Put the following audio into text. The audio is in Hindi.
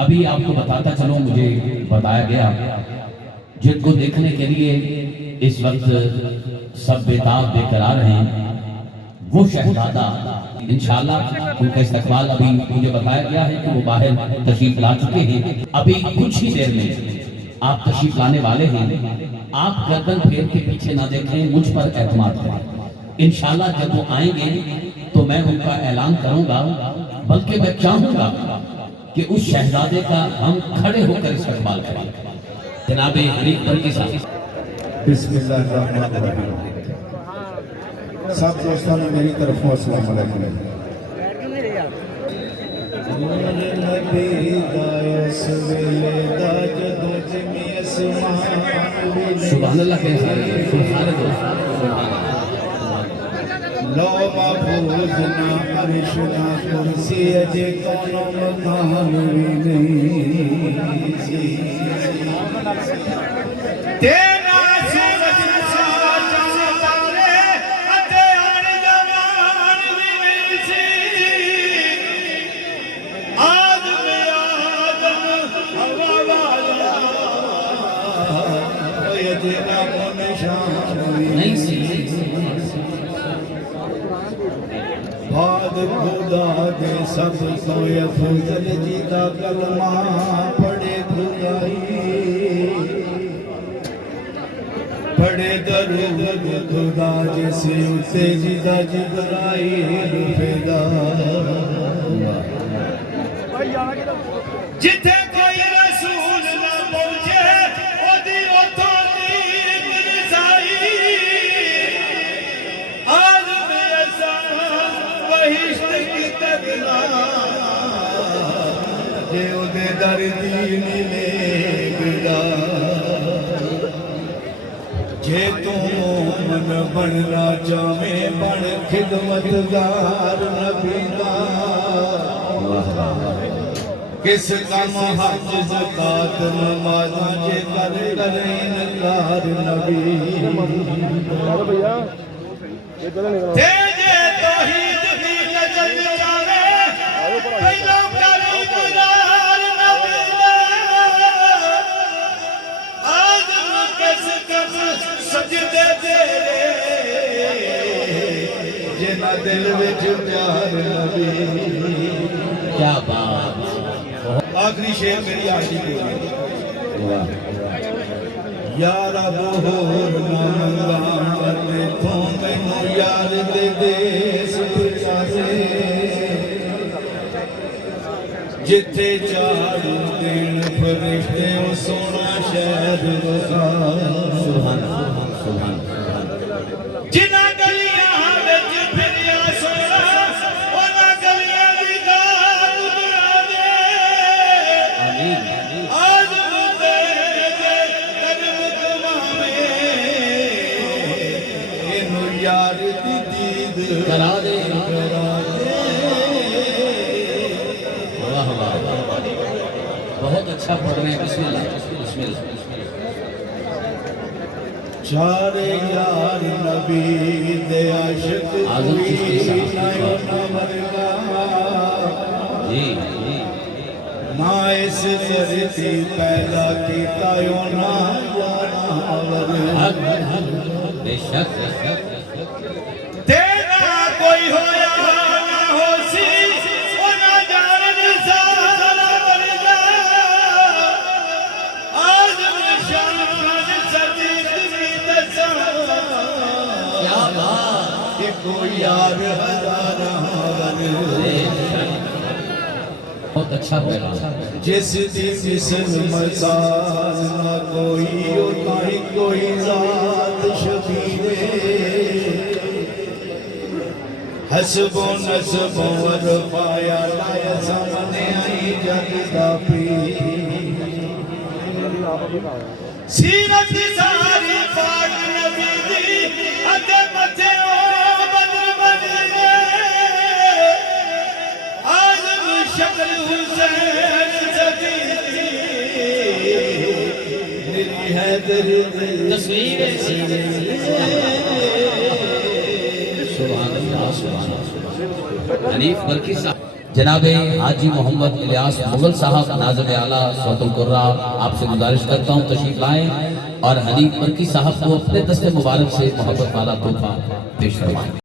अभी आपको बताता चलो, मुझे बताया गया जिनको देखने के लिए इस वक्त सब बेताब बेकरार हैं, वो शहजादा इंशाअल्लाह उनका इस्तकबाल अभी मुझे बताया गया है कि वो बाहर तशरीफ ला चुके हैं। अभी कुछ ही देर में आप तशरीफ लाने वाले हैं। आप गर्दन फेर के पीछे ना देखें, मुझ पर एतमाद करें। इंशाअल्लाह जब वो आएंगे तो मैं उनका ऐलान करूंगा, बल्कि मैं चाहूंगा कि उस शहजादे का हम खड़े होकर इस्तकबाल करें। जनाब हनीफ बल्कि साहब, बिस्मिल्लाहिर्रहमानिर्रहीम। सब दोस्तों ने मेरी तरफों अस्सलाम वालेकुम। सुभान अल्लाह के सारे लो महफूज ना अर्श ना कुर्सी अजे कोनो मकान भी नहीं तेरा सूरज ना चांद तारे अते हर जमान भी नहीं सी आदम हवा वाला ये तेरा को निशान भी नहीं सी। बाद खुदा दे सब तो अफजल जी का कलमा पढ़े खुदाई पढ़े दरूद खुदा जिसे उसे जिदा जिबराई फिदा जिथे कोई रसूल ना पहुंचे ओदी ओथों दी मिर्जाई आज में ऐसा बहिश्त की तकना जे उदे दर दी मिले बिदा जे तू मोमन बनना चाहे बन खिदमतगार नबी दा किस कम हज ज़कात नमाज जे कर करे इनकार नबी तेजे तौहीद की नजर जावे पहला कर इकरार नबी दा आज किस कम सजदे तेरे जिना दिल विच प्यार नबी। क्या बात। आखिरी शेर मेरी आखिरी के यार अब होर ना मंगा ते थो मैनू यार दे देस पिछासे जिथे झाड़ू देन फरिश्ते ओ सोना शहर वखा सुभान सुभान जिना गलियां विच फिरिया सोना ओना गलियां दी गात बना दे आमीन। आज मुझे कदम कमावे इनु यार दी दीद करा दे। करा दे। वाह वाह, बहुत अच्छा पढ़ रहे हैं। बिस्मिल्लाह बिस्मिल्लाह। चारे यार नबी दे आशिक आज़म चिश्ती साहब। ना मरगा जी ना इस धरती पैदा कीता यो ना जानवर बेशक तेरा कोई होया ना होसी ओ ना जान सारा मरगा आज निशान सदीक दी दसा क्या बात। कि कोई यार हजारा बहुत अच्छा बोला। जिस दी मिसल मसाल ना कोई उतना ही कोई जात शबीरे हसबो नसबो पाया लाया सामने आई जग दा पी सीरत सारी पाक नबी दी अते मथे ओ बदर बदले आज़म शक्ल हुसैन सदी निरी हैदर तस्वीर सुभान अल्लाह सुभान अल्लाह। हनीफ बल्कि साहब जनाबे हाजी मोहम्मद इलियास मुगल साहब नाज़िम आला सौतुल कुर्रा, आपसे गुजारिश करता हूँ तशरीफ लाएं और हनीफ बरकी साहब को अपने दस्ते मुबारक से मोहब्बत वाला तोहफा पेश फरमाएं।